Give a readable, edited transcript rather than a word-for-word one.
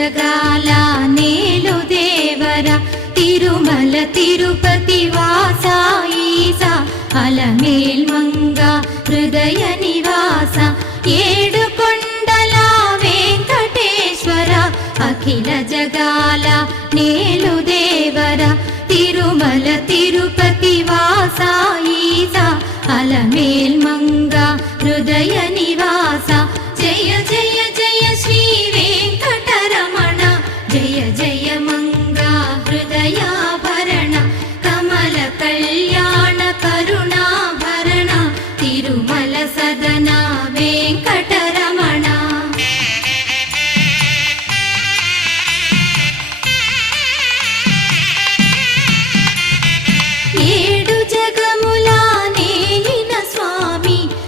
జగాల నేలు దేవర తిరుమల తిరుపతి వాస ఈసా అలమేల్ మంగ హృదయ నివాస ఏడు కొండల వెంకటేశ్వర అఖిల జగాల నేలు దేవర తిరుమల తిరుపతి వాస ఈసా అలమేల్ మంగ హృదయ నివాస జయ జయ జయ శ్రీ వెంకటరమణ జయ జయ మంగ హృదయాభరణ కమల కళ్యాణ కరుణాభరణ తిరుమల సదన వెంకట